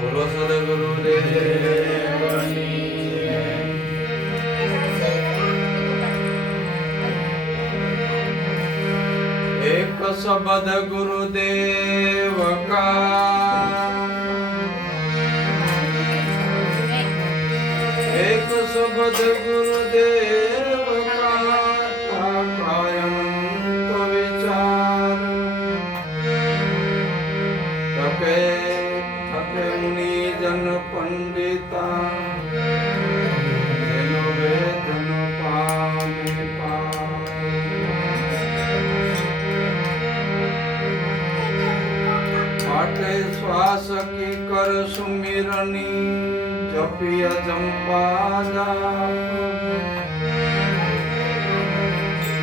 બોલો સદગુરુદેવની એક શબ્દ ગુરુદેવ કા એક શબ્દ ગુરુદેવ કા કાયમ તો વિચાર તકે થકે મુનિ જન પંડિતા જેનો વેદન પામે માટે શ્વાસ કી કર સુમિરની જપિય જંપાદા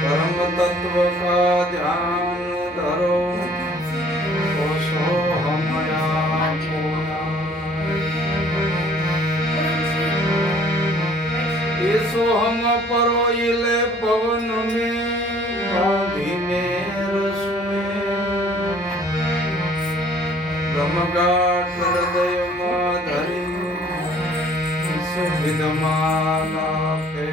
परम तत्व का ध्यान धरो सो हमया इसो हम परोइले पवन में में रस में ब्रह्मगाट हृदय धरी इस विदमाला पे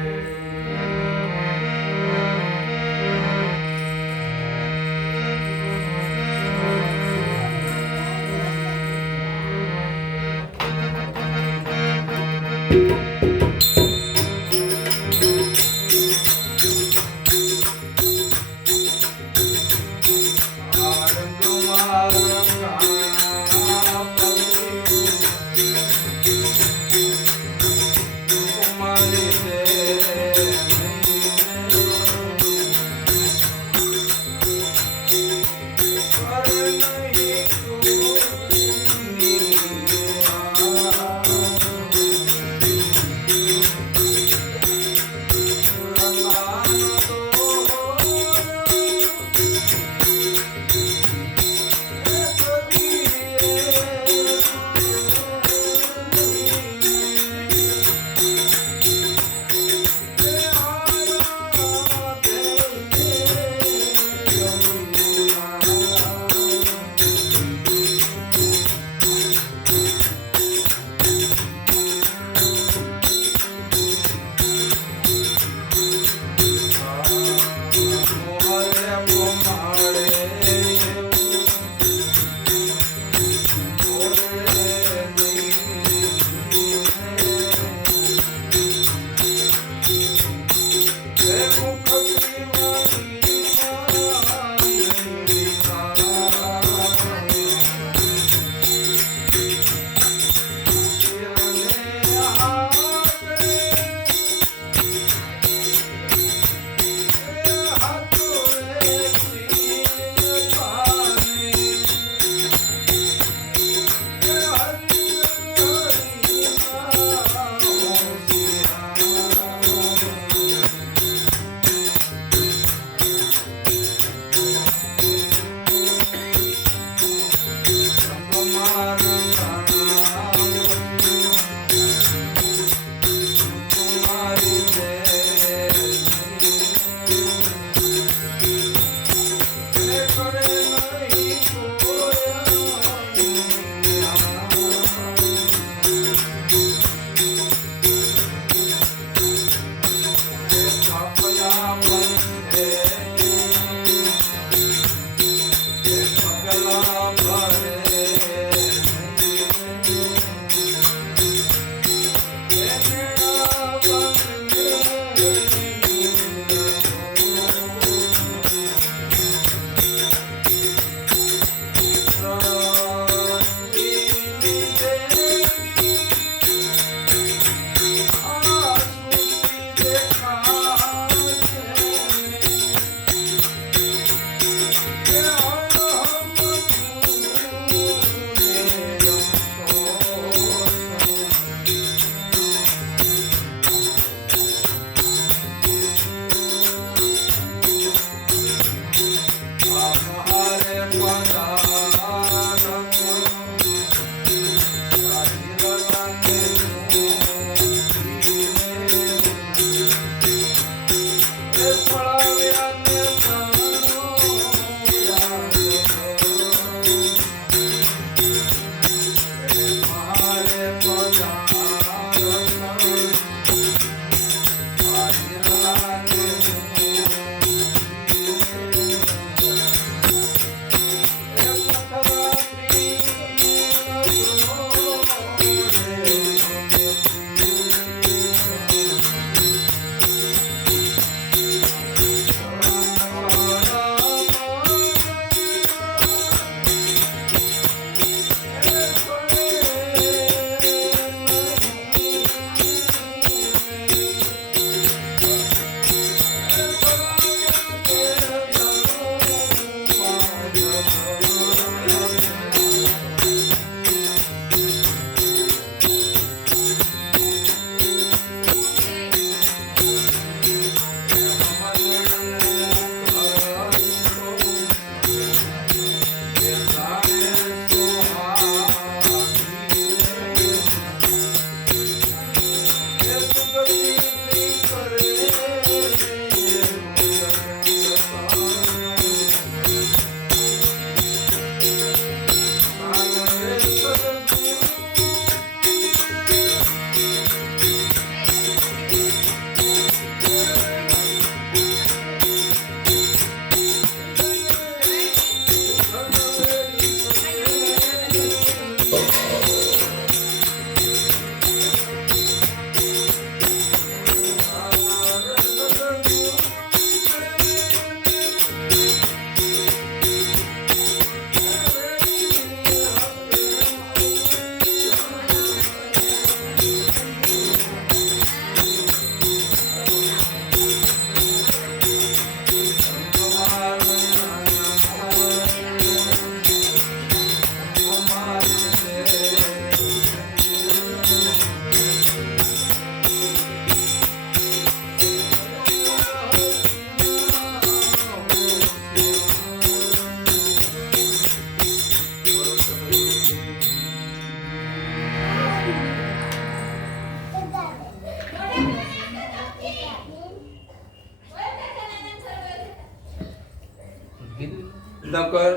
નકર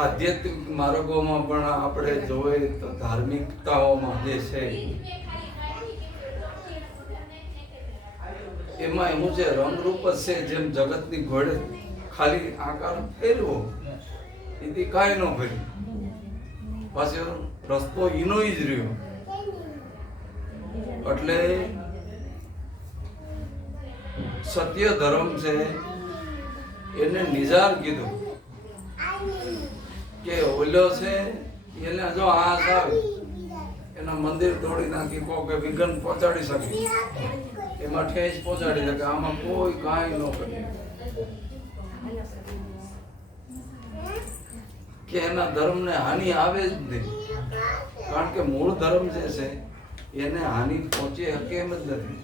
આધ્યાત્મિક માર્ગોમાં પણ આપણે જોઈએ તો ધાર્મિકતાઓમાં જે છે એમાં એવું છે રંગરૂપ જ છે. જેમ જગતની ઘોડે ખાલી આકાર ફેરવો એથી કાંઈ ન ફેર્યું, પાછો રસ્તો ઈનો જ રહ્યો. એટલે સત્ય ધર્મ છે એને નિજાર કીધું કે ઓલો છે એને જો આ આવે એના મંદિર તોડી નાખી કોઈ વિઘન પહોંચાડી શકે, એમાં ઠેસ પહોંચાડી શકે, આમાં કોઈ કાંઈ ન કરે કે એના ધર્મને હાનિ આવે જ નહીં. કારણ કે મૂળ ધર્મ જે છે એને હાનિ પહોંચે શકે એમ જ નથી.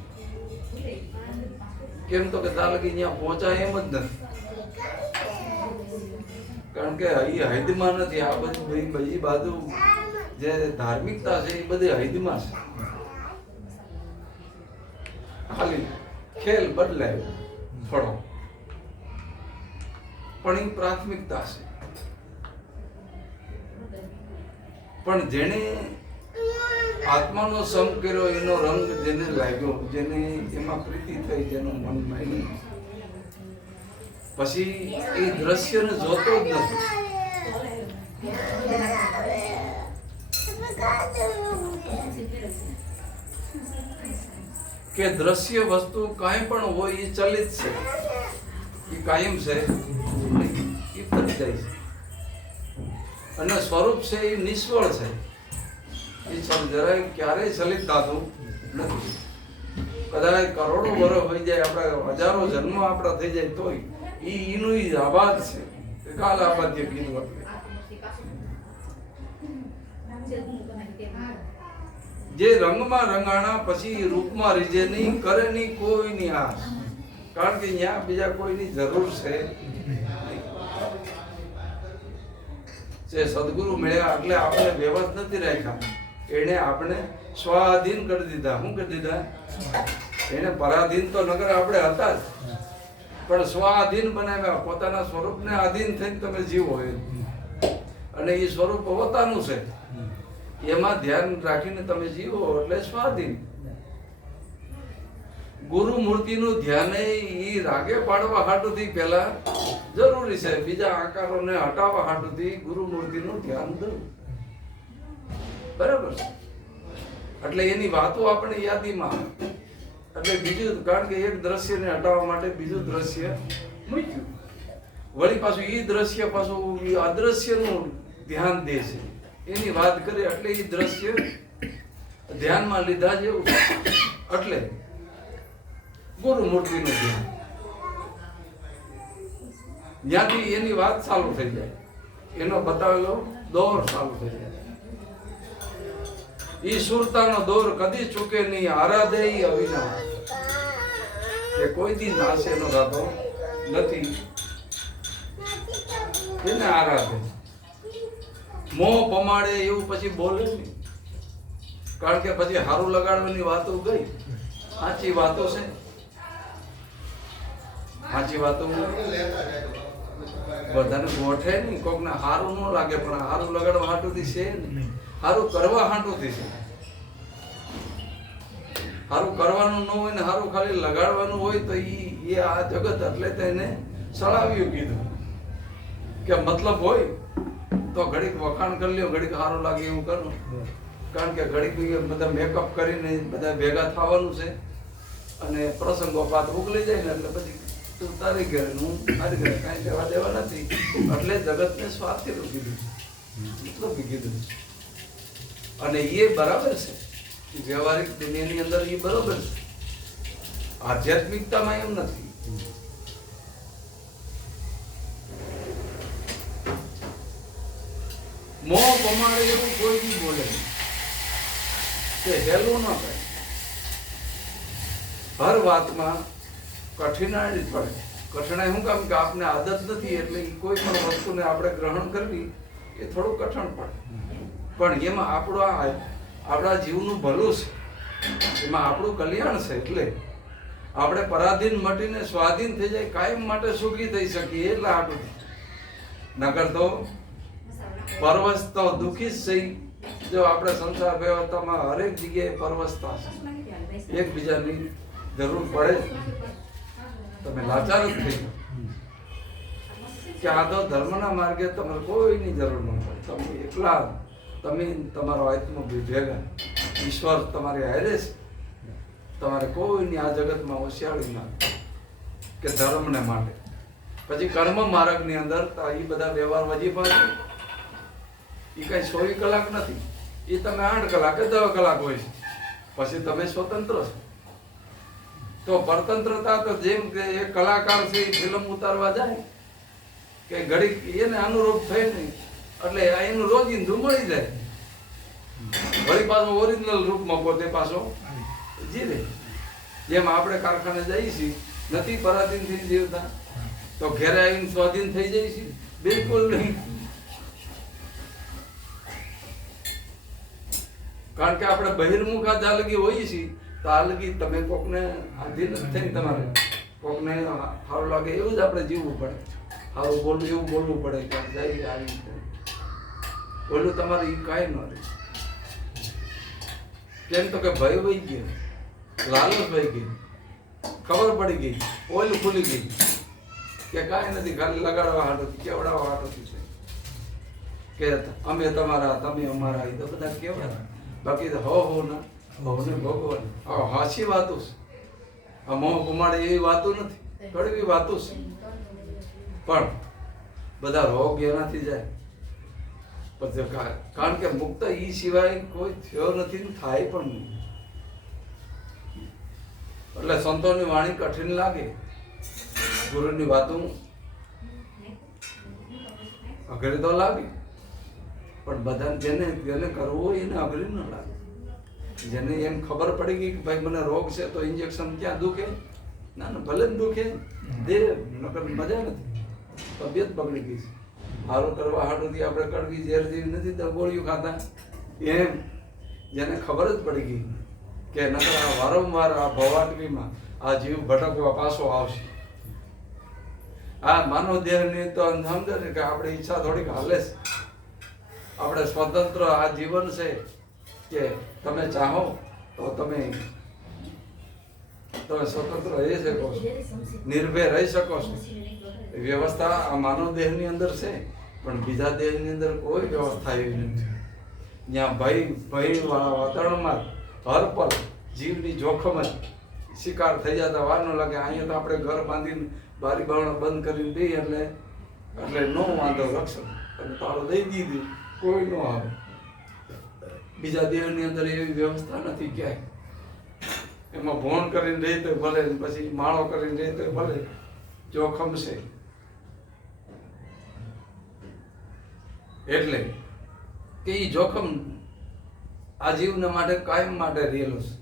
કેમ તો કે ત્યાં લગી ત્યાં પહોંચાય એમ જ નથી. કારણ કે અહીં હૈદમાં નથી. આ બધી બીજી બાજુ જે ધાર્મિકતા છે એ બધી હૈદમાં છે. ખાલી ખેલ બદલાય થોડો, પણ એ પ્રાથમિકતા છે. પણ જેને આત્માનો સંગ કર્યો એનો રંગ જેને લાગ્યો, જેને એમાં પ્રીતિ થઈ, જેનું મન માન્યું, પછી એ દ્રશ્યને જોતો જ નથી. કે દ્રશ્ય વસ્તુ કાંઈ પણ હોય એ ચલિત છે, એ કાયમ છે, એ ફરી જાય છે. અને સ્વરૂપ છે એ નિષ્ફળ છે, એ જરાય ક્યારેય ચલિત થતું નથી. કદાચ કરોડો વર્ષ હોય જાય, આપણા હજારો જન્મ આપણા થઈ જાય તોય એનું આબાદ છે. કાલ આબાદ્ય કીધું આપણે. જે રંગમાં રંગાણા પછી રૂપમાં રીજે નહીં, કરે નહીં કોઈની આશ. કારણ કે અહીંયા બીજા કોઈની જરૂર છે જે સદગુરુ મળ્યા એટલે આપણે વ્યવસ્થિત નથી રાખ્યા, એને આપણે સ્વાધીન કરી દીધા. શું કરી દીધા? એને પરાધીન તો નગર આપણે હતા જ, પણ સ્વાધીન બનાવ્યા. પોતાના સ્વરૂપને આધીન થઈને તમે જીવો એમ. અને એ સ્વરૂપ પોતાનું છે, એમાં ધ્યાન રાખીને તમે જીવો એટલે સ્વાધીન. ગુરુ મૂર્તિનું ધ્યાન એ રાગે પાડવા હાટુથી પહેલા જરૂરી છે. બીજા આકારોને હટાવવા હાટુથી ગુરુ મૂર્તિનું ધ્યાન દઉં. બરાબર છે? એટલે એની વાતો આપણે યાદીમાં, એટલે બીજું, કારણ કે એક દ્રશ્યને હટાવવા માટે બીજું દ્રશ્ય મૂક્યું, વળી પાછું એ દ્રશ્ય પાછું અદ્રશ્યનું ધ્યાન દે છે. એની વાત કરી એટલે એ દ્રશ્ય ધ્યાનમાં લીધા જેવું. એટલે ગુરુ મૂર્તિનું ધ્યાન, ત્યાંથી એની વાત ચાલુ થઈ જાય, એનો બતાવેલો દોર ચાલુ થઈ જાય. ઈ સુરતાનો દોર કદી ચૂકે નહીં, આરાધે અવિનાશ, કે કોઈ દી નાશે નો થતો નથી. એને આરાધે મોહ પમાડે એવું પછી બોલે નહીં, કારણ કે પછી હારું લગાડવાની વાતો ગઈ. સાચી વાતો છે, સાચી વાતો બધાને ગોઠે નહીં. કોકને હારું ન લાગે, પણ હારું લગાડવા હાટુથી છે નહીં, હારું કરવા હાટુથી છે. હારું કરવાનું ન હોય ને હારું ખાલી લગાડવાનું હોય તો એ આ જગત એટલે તેને સળાવ્યું કીધું કે મતલબ હોય તો ઘડીક વખાણ કરી લ્યો, ઘડીક સારું લાગે એવું કરું. કારણ કે ઘડીક બધા મેકઅપ કરીને બધા ભેગા થવાનું છે અને પ્રસંગોપાત ઉગલી જાય ને એટલે પછી તું તારી ઘરે હું મારી ઘરે કાંઈ દેવા દેવા નથી. એટલે જગતને સ્વાર્થીનું કીધું, મતલબ કીધું. અને એ બરાબર છે, વ્યવહારિક દુનિયાની અંદર એ બરોબર છે. આધ્યાત્મિકતામાં એમ નથી. મોહ પમાડે એવું કોઈ બી બોલે કે હેલું ન કરે. હર વાતમાં કઠિનાઈ પડે. કઠિનાઈ શું કામ કે આપને આદત નથી એટલે કોઈ પણ વસ્તુને આપણે ગ્રહણ કરવી એ થોડું કઠણ પડે. પણ એમાં આપણા જીવનું ભલું છે, એમાં આપણું કલ્યાણ છે. એટલે આપણે પરાધીન મટીને સ્વાધીન થઈ જાય, કાયમ માટે સુખી થઈ શકીએ. એટલે આટલું. નકર તો પરવશ તો દુઃખી જ થઈ. જો આપણે સંસાર વ્યવસ્થામાં હરેક જગ્યાએ પરવશતા છે, એકબીજાની જરૂર પડે, તમે લાચાર જ થઈ જાઓ કે આ તો ધર્મના માર્ગે તમારે કોઈની જરૂર ન પડે. તમે એકલા, તમે તમારો આત્મા ભેગા, ઈશ્વર તમારી હારે છે. તમારે કોઈની આ જગતમાં હોશિયારી ના કે ધર્મને માટે. પછી કર્મ માર્ગની અંદર એ બધા વ્યવહાર વજીફા છે, એ કઈ 24 કલાક નથી. એ તમે 8 કલાક કે 10 કલાક હોય છે, પછી તમે સ્વતંત્ર છો. તો પરતંત્રતા તો જેમ કે એક કલાકાર છે એ ફિલ્મ ઉતારવા જાય કે ઘડીક એને અનુરૂપ થઈ નહીં એટલે એનું રોજિંદુ મળી જાય. વળી પાછો ઓરિજિનલ રૂપમાં પોતે પાછો જીવે. જેમ આપણે કારખાને જઈએ છીએ, નથી પરાધીનથી જીવતા, તો ઘેરે આવીને સ્વાધીન થઈ જાય છે? બિલકુલ નહીં. કારણ કે આપણે બહિર્મુખ આલગી હોઈએ છીએ, તો આલગી તમે કોકને આધીન જ થઈને તમારે કોકને સારું લાગે એવું જ આપણે જીવવું પડે. સારું બોલવું એવું બોલવું પડે કે જઈ આવી બોલું તમારે એ કાંઈ ન રહે. કેમ તો કે ભય વહી ગયો, લાલચ વહી ગઈ, ખબર પડી ગઈ, ઓઇલ ખુલી ગઈ કે કાંઈ નથી, ખાલી લગાડવા હાટોથી, કેવડાવવા હાટોથી છે કે અમે તમારા તમે અમારા, એ તો બધા કેવા. બાકી તો હો ના હોને ભગવાન. હાચી વાતો છે. આ મોહ કુમાડે એવી વાતો નથી, કડવી વાતો છે. પણ બધા રોગ એનાથી જાય. પછી કારણ કે મુક્ત ઈ સિવાય કોઈ થયો નથી, થાય પણ નહીં. એટલે સંતોની વાણી કઠિન લાગે, ગુરુની વાતો અઘરી તો લાગે, પણ બધાને જેને કરવું હોય એને અઘરી ન લાગે. જેને એમ ખબર પડી ગઈ કે ભાઈ મને રોગ છે તો ઇન્જેક્શન ક્યાં દુખે, ના ના ભલે ને દુખે દેહ નકર મજા નથી. તબિયત બગડી ગઈ છે. સારું કરવા હાટુથી આપણે કડવી ઝેર જેવી નથી તો ગોળીઓ ખાતા. એમ જેને ખબર જ પડી ગઈ કે નકર આ વારંવાર આ ભવાટવીમાં આ જીવ ભટકવા પાછો આવશે. આ માનવ દેહની તો સમજે ને કે આપણે ઈચ્છા થોડીક હાલે છે. આપણે સ્વતંત્ર આ જીવન છે કે તમે ચાહો તો તમે સ્વતંત્ર રહી શકો છો, નિર્ભય રહી શકો છો. વ્યવસ્થા આ માનવ દેહની અંદર છે પણ બીજા દેહની અંદર કોઈ વ્યવસ્થા એવી નથી. જ્યાં ભય વાળા વાતાવરણમાં હર પલ જીવની જોખમ જ શિકાર થઈ જતા વાર ન લાગે. અહીંયા તો આપણે ઘર બાંધીને બારી બારણા બંધ કરીને દઈએ એટલે નો વાંધો, રક્ષણ અને તાળું દઈ દીધું, કોઈ ન આવે. બીજા દેહની અંદર એવી વ્યવસ્થા નથી ક્યાંય. એમાં ભોણ કરીને રહી તો ભલે, પછી માળો કરીને રહી તો ભલે, જોખમ છે. એટલે કે એ જોખમ આ જીવના માટે કાયમ માટે રહેલું છે.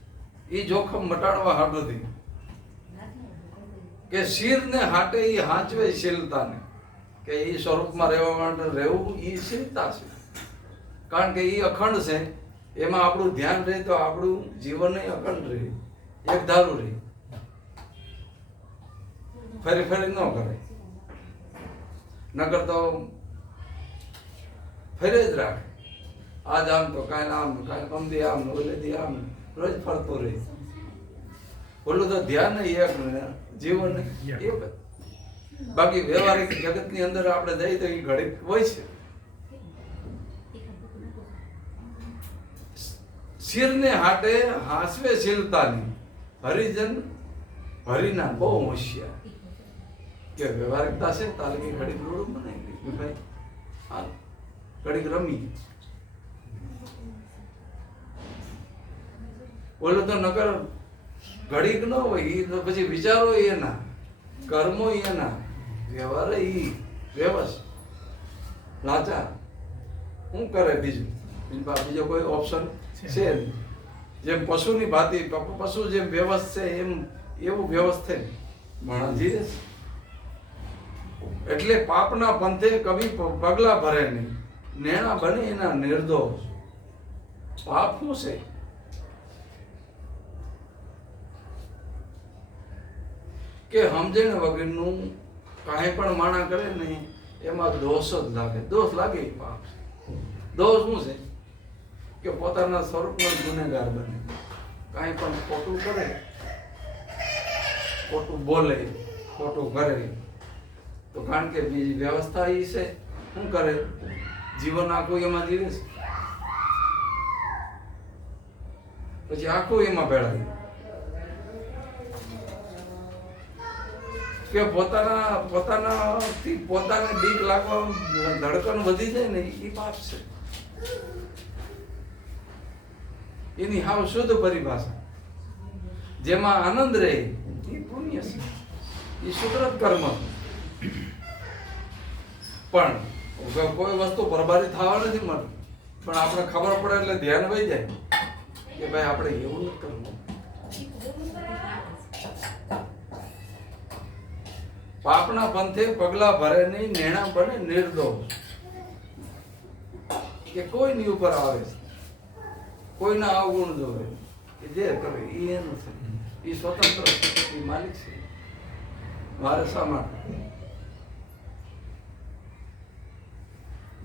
એ જોખમ મટાડવા હાટુથી કે શિરને હાટે એ હાંચવે શીલતાને, કે એ સ્વરૂપમાં રહેવા માટે રહેવું એ શીલતા છે. કારણ કે એ અખંડ છે. એમાં આપણું ધ્યાન રહે તો આપણું જીવન અખંડ રહે, એક ધારું રહે, ફરી ફરી ન કરે. નકર તો ફરી જ રાખે. આજ આમ તો કાંઈ આમ, કાંઈ કમદી આમ, ઓલેથી આમ, રોજ ફરતો રહે. ઓલું તો ધ્યાન એક જીવન એક. બાકી વ્યવહારિક જગતની અંદર આપણે જઈએ તો એ ઘડીક હોય છે. શિરને હાટે હાસવે શીલતાની, હરિજન હરિના બહુ હોશિયાર. કે વ્યવહારિકતા છે તાલે કે ઘડીક રોડું બનાવી ગઈ ભાઈ, હા ઘડીક રમી. ઓલું તો નકર ઘડીક ન હોય. એ તો પછી વિચારો એના, કર્મો એના, વ્યવહાર એ વ્યવસ લાચાર. શું કરે બીજું? બીજો કોઈ ઓપ્શન છે નહીં. જેમ પશુની ભાતી, પશુ જેમ વ્યવસ છે એમ એવું વ્યવસ્થિત માણસ. એટલે પાપના પંથે કવિ પગલા ભરે નહીં, નેણા બને એના નિર્દોષ. પાપ શું છે? કે સમજણ વગરનું કાંઈ પણ માણા કરે ને એમાં દોષ જ લાગે. દોષ લાગે એ પાપ. દોષ શું છે? કે પોતાના સ્વરૂપનો ગુનેગાર બને. કાંઈ પણ ખોટું કરે, ખોટું બોલે, ખોટું કરે તો કારણ કે બીજી વ્યવસ્થા એ છે. શું કરે? જીવન આખું એમાં જીવે છે, પછી આખું એમાં ભેળાય. કે પોતાને બીક લાગવા, ધડકન વધી જાય ને એ પાપ છે. એની હાવ શુદ્ધ પરિભાષા. જેમાં આનંદ રહે એ પુણ્ય છે, એ સુકૃત કર્મ. પણ કોઈ વસ્તુ બરબાદી થવા નથી મળતી, પણ આપણે ખબર પડે એટલે ધ્યાન વહી જાય કે ભાઈ આપણે એવું નથી કરવું. પાપના પંથે પગલા ભરે નહીં, નેણા બને નિર્દોષ. કે કોઈની ઉપર આવે છે, કોઈના અવગુણ જોવે, કે જે કરે એ એનું છે. એ સ્વતંત્ર છે, માલિક છે. મારે શા માટે?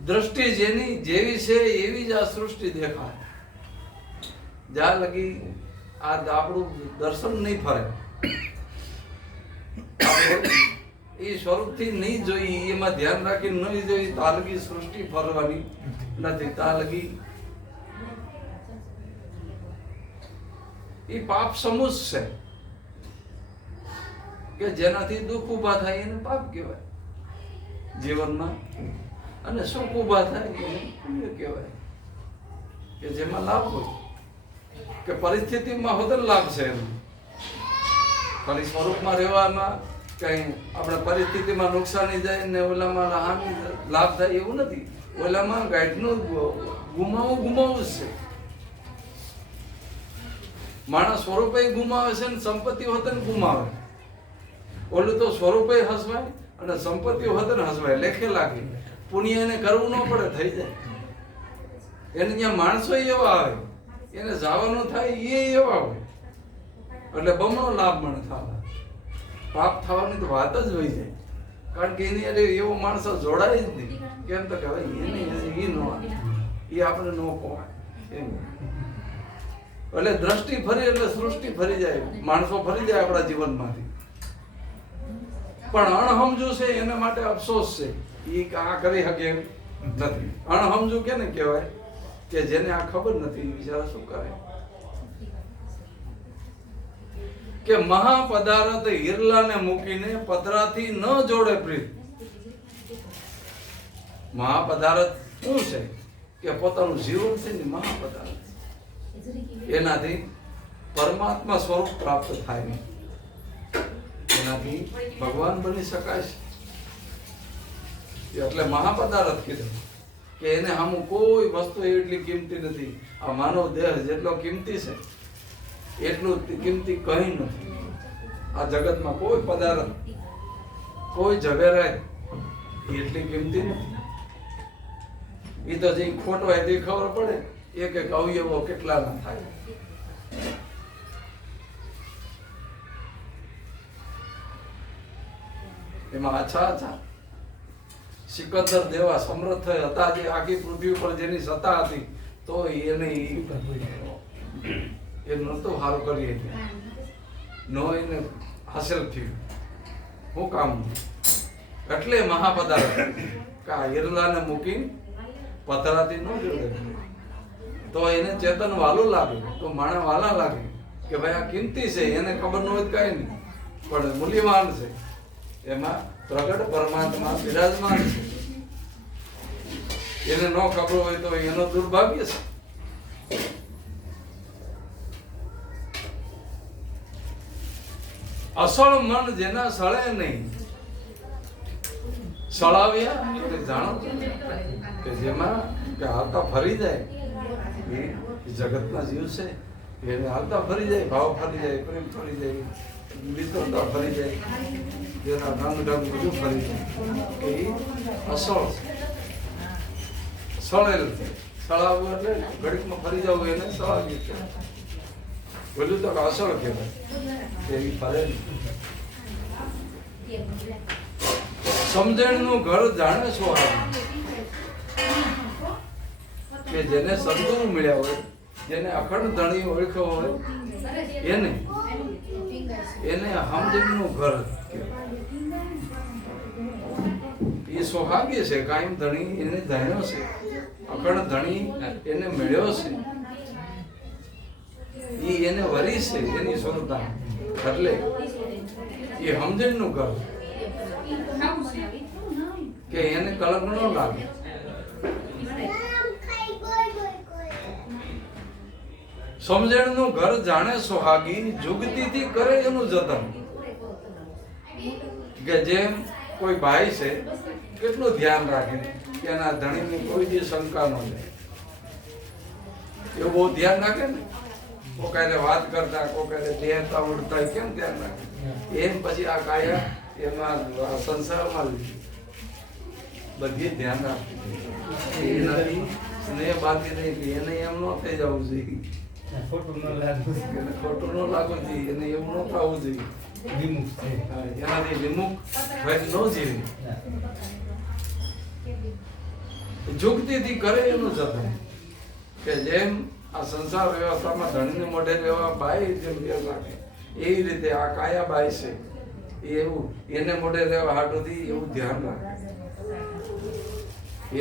દ્રષ્ટિ જેની જેવી છે એવી જ આ સૃષ્ટિ દેખાય. જ્યાં લગી આ આપણું દર્શન નહીં ફરે, એ સ્વરૂપથી નહીં જોઈ, એમાં ધ્યાન રાખી નહીં જોઈ, તાલગી સૃષ્ટિ ફરવાની નથી. તાલગી એ પાપ સમૂહ છે કે જેનાથી દુઃખ ઉભા થાય એને પાપ કહેવાય જીવનમાં, અને સુખ ઉભા થાય એને પુણ્ય કહેવાય. કે જેમાં લાભ હોય, કે પરિસ્થિતિમાં હોદર લાભ છે. એમ ખાલી સ્વરૂપમાં રહેવામાં કઈ આપણે પરિસ્થિતિમાં નુકસાની જાય ને ઓલામાં હાનિ લાભ થાય એવું નથી. ઓલામાં ગાઈડનું ગુમાવવું જ છે. માણસ સ્વરૂપે ગુમાવે છે ને સંપત્તિ હોતે ને ગુમાવે. ઓલું તો સ્વરૂપે હસવાય અને સંપત્તિઓ હોત ને હસવાય, લેખે લાગી. પુણ્ય એને કરવું ન પડે, થઈ જાય. એને ત્યાં માણસો એવા આવે, એને જવાનું થાય એ એવા હોય, એટલે બમણો લાભ મળે થવા. પાપ થવાની તો વાત જ હોય જાય, કારણ કે એની અરે એવો માણસો જોડાય જ નહીં. કેમ તો કે હવે એને એ ન આવે, એ આપણે ન પોવાય એમ. એટલે દ્રષ્ટિ ફરી એટલે સૃષ્ટિ ફરી જાય, માણસો ફરી જાય આપણા જીવનમાંથી. પણ અણહમજુ છે એના માટે અફસોસ છે, એ આ કરી શકે એમ નથી. અણહમજુ કેને કહેવાય? કે જેને આ ખબર નથી એ બિચારા શું કરે. કે મહાપદાર્થ હિરલાને મૂકીને પતરાથી ન જોડે પ્રીત. મહાપદાર્થ શું છે? કે પોતાનું જીવન છે ને મહાપદાર્થ, એનાથી પરમાત્મા સ્વરૂપ પ્રાપ્ત થાય નહીં, એનાથી ભગવાન બની શકાય છે. એટલે મહાપદાર્થ કીધું કે એને સામું કોઈ વસ્તુ એટલી કિંમતી નથી. આ માનવ દેહ જેટલો કિંમતી છે એટલું કિંમતી કંઈ નથી. આ જગતમાં કોઈ પદાર્થ, કોઈ જવેરાય એટલી કિંમતી નથી. એ તો જે ખોટો હોય તે ખબર પડે, એક એક અવયવો કેટલાના થાય. એમાં આછા સિકંદર જેવા સમર્થ હતા, જે આખી પૃથ્વી પર જેની સત્તા હતી, તો એને એ નહોતું સારું કરી નો એને હાસિલ થયું. હું કામ એટલે મહાપદાર્થ કા હિરલાને મૂકી પતરાથી ન જોડે, તો એને ચેતન વાલું લાગે, તો માણા વાલા લાગે કે ભાઈ આ કિંમતી છે. એને ખબર ન હોય કઈ નહીં, પણ મૂલ્યવાન છે. એમાં પ્રગટ પરમાત્મા બિરાજમાન છે. એને ન ખબર હોય તો એનો દુર્ભાગ્ય છે. અસળ મન જેના સળે નહીં, સળાવ્યા એટલે જાણો કે જેમાં કે હાલતા ફરી જાય, એ જગતના જીવ છે. એને હાલતા ફરી જાય, ભાવ ફરી જાય, પ્રેમ ફરી જાય, મિત્રતા ફરી જાય, જેના રંગ બધું ફરી જાય, એ અસળ સળેલ છે. સળાવવું એટલે ઘડીકમાં ફરી જવું, એને સળાવ્યું છે. બધું તો અસળ કહેવાય, એવી ફરે. સમજણનું ઘર જાણે શું કે જેને સદગુરુ મળ્યા હોય, જેને અખંડ ધણી ઓળખ્યો હોય, એને સમજણનું ઘર કહેવાય. એ સૌભાગ્ય છે. કાયમ ધણી એને જાણ્યો છે, અખંડ ધણી એને મળ્યો છે, એ એને વરી છે એની સ્વરૂપતા. એટલે એ સમજણનું ઘર કે એને કલંક ન લાગે. સમજણનું ઘર જાણે સોહાગી, જુગતીથી કરે એનું જતન. કે જેમ કોઈ ભાઈ છે, કેટલું ધ્યાન રાખે કે એના ધણીની કોઈ દી શંકા ન લે, એવું બહુ ધ્યાન રાખે ને. કોકાને વાત કરતા, કોકાને દેહતા ઉડતા, કેમ ધ્યાન રાખે એમ. પછી આ કાયા એમાં સંસારમાં બધી ધ્યાન રાખે. એનાથી સ્નેહ બાકી નહીં, એને એમ ન થઈ જવું જોઈએ, ખોટું ન લાગવું જોઈએ, એને એવું ન થવું જોઈએ. એનાથી વિમુખ ભાઈ ન જીવે. જુગતીથી કરે એનું જતન. કે જેમ આ સંસાર વ્યવસ્થામાં ધણીને મોઢે રહેવા બાઈ જેમ રાખે, એવી રીતે આ કાયા બાઈ છે, એવું એને મોઢે રહેવા હાટુથી એવું ધ્યાન રાખે.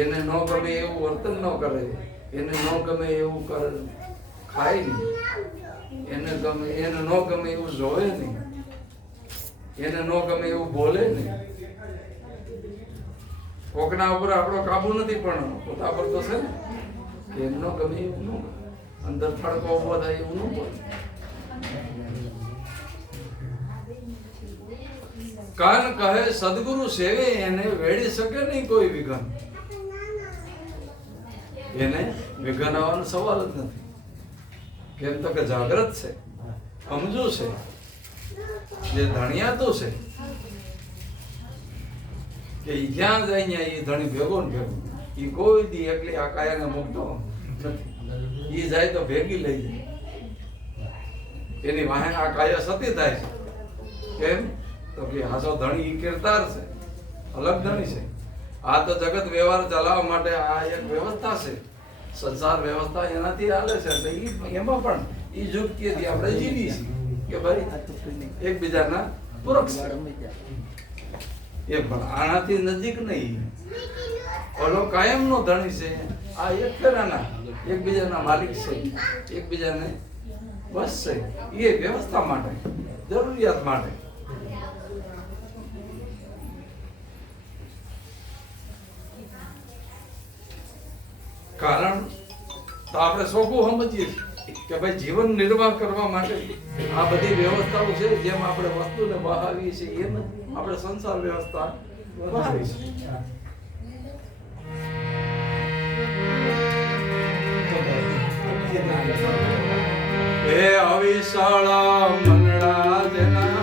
એને ન ગમે એવું વર્તન ન કરે, એને ન ગમે એવું ખાય નહીં, એને ન ગમે એવું જોવે નહીં, એને ન ગમે એવું બોલે નહીં. કોકના ઉપર આપણો કાબુ નથી, પણ પોતા પર તો છે ને. એમ ન ગમે એવું ન, અંદર ફડકો ઉભો થાય એવું ન બોલે. કાન કહે સદગુરુ સેવે, એને વેડી શકે નહીં કોઈ વિઘન. એને વિઘન આવવાનો સવાલ જ નથી. કેમ તો કે જાગ્રત છે, સમજુ છે, જે ધણિયાતું છે, કે ઈ જ્યાં જાય ત્યાં ઈ ધણી ભેગો ને ભેગો. ઈ કોઈ દી એકલી આ કાયાને મૂકતો નથી. ઈ જાય તો ભેગી લઈ જાય. એની વાહે આ કાયા સતી થાય છે. કેમ? તો કે હાસો ધણી ઈ કિરદાર છે, અલગ ધણી છે. આ તો જગત વ્યવહાર ચલાવવા માટે આ એક વ્યવસ્થા છે. સંસાર વ્યવસ્થા એનાથી હાલે છે. એટલે એમાં પણ ઈ યુક્તિથી આપણે જીવી છીએ કે ભાઈ એકબીજાના પૂરક છે. એ પણ આનાથી નજીક નહીં. ઓલો કાયમનો ધણી છે, આ એક ફેરાના એકબીજાના માલિક છે, એકબીજાને બસ છે. એ વ્યવસ્થા માટે, જરૂરિયાત માટે. કારણ તો આપણે સોખું સમજીએ છીએ કે ભાઈ જીવન નિર્વાહ કરવા માટે આ બધી વ્યવસ્થાઓ છે. જેમ આપણે વસ્તુને બહાવીએ છીએ એમ આપણે સંસાર વ્યવસ્થા બહાવી છે. હે અવિશાળા મનડા જેના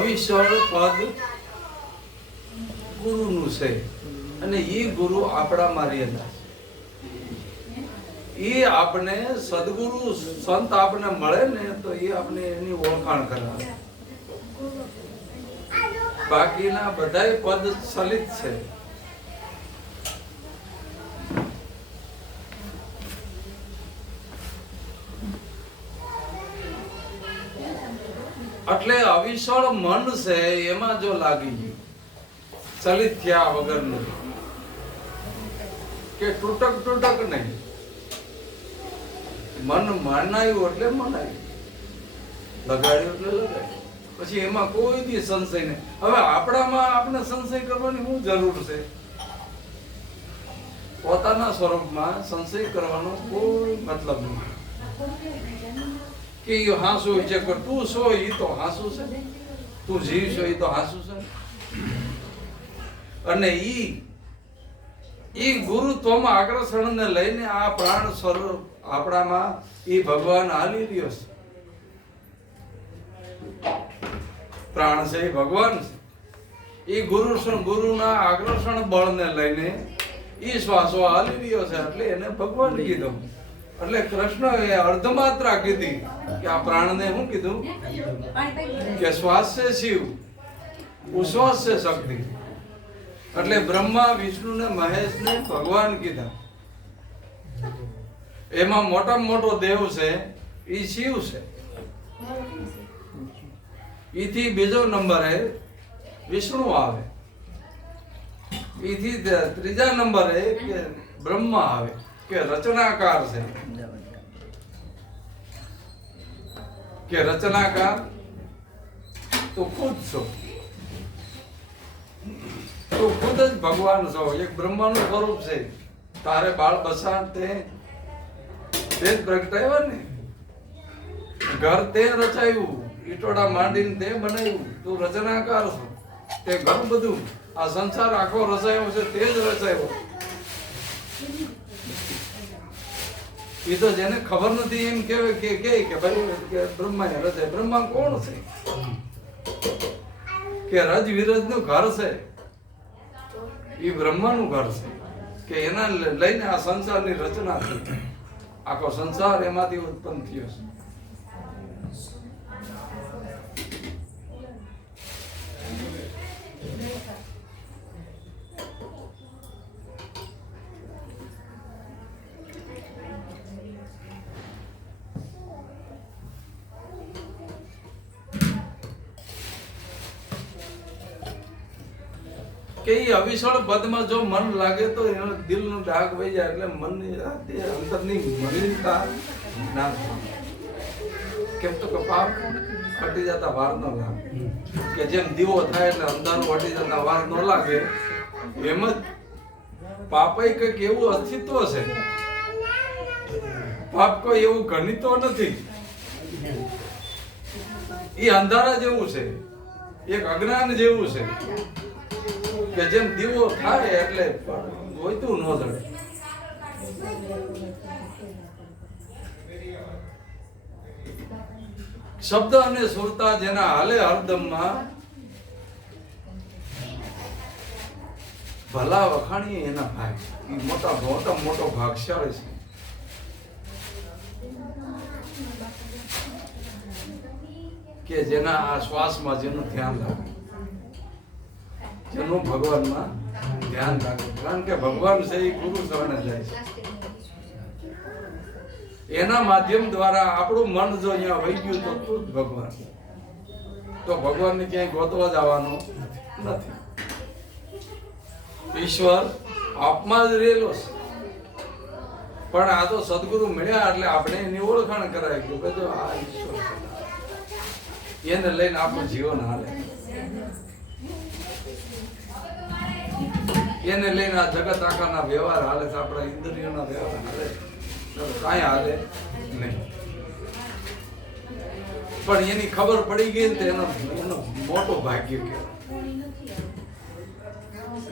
અવિચળ પદ ગુરુનું છે અને એ ગુરુ આપણામાં રહેલા એ આપણે સદગુરુ સંત આપણે મળે ને તો એ આપણે એની ઓળખાણ કરાવે. બાકીના બધાય પદ ચલિત છે. એટલે અવિચળ મન છે એમાં જો લાગી ગયું ચલિત થયા વગરનું કે તૂટક નહીં, મન માનાયું એટલે મનાયું, લગાડ્યું એટલે લગાડ્યું, પછી એમાં કોઈ દી સંશય નહીં. હવે આપણામાં આપણે સંશય કરવાની શું જરૂર છે? પોતાના સ્વરૂપમાં સંશય કરવાનો કોઈ મતલબ નહીં. કે હાસુ છે કે તું છો એ તો હાસુ છે, તું જીવ છો એ તો હાસુ છે. અને ઈ ગુરુત્વમાં આકર્ષણ ને લઈને આ પ્રાણ સ્વરૂપ આપણામાં એ ભગવાન હાલી રહ્યો છે. પ્રાણ છે એ ભગવાન છે. એ ગુરુના આકર્ષણ બળને લઈને એ શ્વાસો હાલી રહ્યો છે એટલે એને ભગવાન કીધું. એટલે કૃષ્ણ એ અર્ધમાત્રા કીધી કે આ પ્રાણને શું કીધું કે શ્વાસ છે શિવ, ઉશ્વાસ છે શક્તિ. એટલે બ્રહ્મા વિષ્ણુ ને મહેશ ને ભગવાન કીધા. એમાં મોટામાં મોટો દેવ છે એ શિવ છે. ઈથી બીજો નંબરે વિષ્ણુ આવે, ઈથી ત્રીજા નંબરે કે બ્રહ્મા આવે કે રચનાકાર છે. કે રચનાકાર તો ખુદ છો, તો ખુદ જ ભગવાન છો. એક બ્રહ્માનું સ્વરૂપ છે. તારે બાળ બસા તે જ પ્રગટાવ્યા ને, ઘર તે રચાયું, ઈટોડા માંડીને તે બનાવ્યું. તું રચનાકાર છો. તે ઘણું બધું આ સંસાર આખો રચાયો છે તે જ રચાયો. એ તો જેને ખબર નથી એમ કેવે કે ભાઈ કે બ્રહ્માએ રચાય. બ્રહ્મા કોણ છે? કે રજ વિરજ નું ઘર છે. એ બ્રહ્માનું ઘર છે કે એના લઈને આ સંસારની રચના થઈ. આખો સંસાર એમાંથી ઉત્પન્ન થયો છે. કે એ અવિચળ પદમાં જો મન લાગે તો એનો દિલનો ડાઘ વહી જાય. એટલે મનની અંતરની મલિનતા નાશ પામે. કેમ તો કે પાપ હટી જતા વાર ન લાગે. કે જેમ દીવો થાય એટલે અંધારું હટી જતા વાર ન લાગે, એમ જ પાપે કંઈક એવું અસ્તિત્વ છે. પાપ કોઈ એવું ગણિતો નથી. એ અંધારા જેવું છે, એક અજ્ઞાન જેવું છે કે જેમ દીવો થાય એટલે ગોઈતું ન જડે. શબ્દ અને સુરતા જેના હાલે હરદમમાં ભલા વખાણીએ એના ભાગ. એ મોટો ભાગશાળી છે. કે જેના આ શ્વાસમાં જેનું ધ્યાન લાગે, જેનું ભગવાનમાં ધ્યાન રાખે. કારણ કે ભગવાન છે એ ગુરુ શરણે જાય છે. એના માધ્યમ દ્વારા આપણું મન જો અહીંયા વહી ગયું તો તું જ ભગવાન. તો ભગવાનને ક્યાંય ગોતવા જવાનો નથી. ઈશ્વર આપમાં જ રહેલો છે. પણ આ તો સદગુરુ મળ્યા એટલે આપણે એની ઓળખાણ કરાય કે બધું આ ઈશ્વર છે. એને લઈને આપણું જીવન હાલે. એને લઈને આ જગત આખાના વ્યવહાર હાલે છે. આપણા ઇન્દ્રિયોના વ્યવહાર હાલે, કાંઈ હાલે નહીં. પણ એની ખબર પડી ગઈ ને એનો મોટો ભાગ્ય કહેવાય.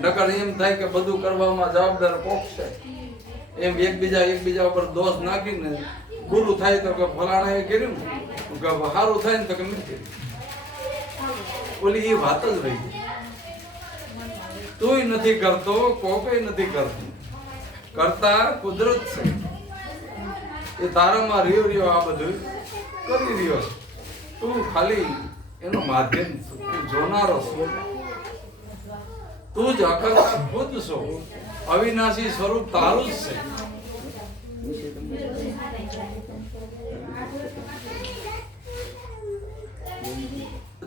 નકર એમ થાય કે બધું કરવામાં જવાબદાર કોક છે. એમ એકબીજા ઉપર દોષ નાખીને ગુરુ થાય તો કે ફલાણા એ કર્યું, સારું થાય ને તો કે મેં કર્યું. ઓલી એ વાત જ રહી. તુંય નથી કરતો, કોકય નથી કરતું, કરતા કુદરત છે. એ તારામાં રહ્યો આ બધું કરી રહ્યો છે. તું ખાલી એનો માધ્યમ, તું જોનારો છો. તું જ અકર્તા ખુદ છો. અવિનાશી સ્વરૂપ તારું જ છે.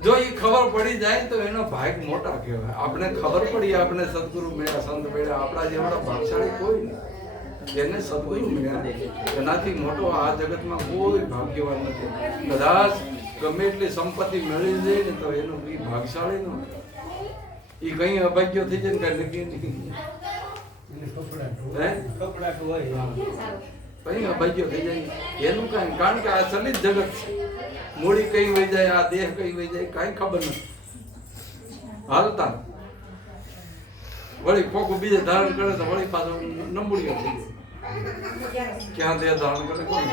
જો એ ખબર પડી જાય તો એનો ભાગ મોટા કહેવાય. આપણે ખબર પડી, આપણે સદગુરુ મળ્યા, સંત મળ્યા, આપણા જેવડા ભાગશાળી કોઈ નહીં. જેને સદગુરુ મળ્યા એનાથી મોટો આ જગતમાં કોઈ ભાગ્યવાન નથી. કદાચ ગમે એટલી સંપત્તિ મેળવી જાય ને તો એનું એ ભાગશાળી નો, એ કઈ અભાગ્ય થઈ જાય ને કઈ નક્કી નહીં. કઈ અભાગ્ય થઈ જાય એનું કઈ, કારણ કે આ ચલિત જગત છે. મૂડી કઈ વહી જાય, આ દેહ કઈ વહી જાય, કઈ ખબર નથી. હાલતા વળી કોક બીજે ધારણ કરે તો વળી પાછો નંબુડીઓ થઈ જાય. ક્યાં દેહ ધારણ કરે કોણ?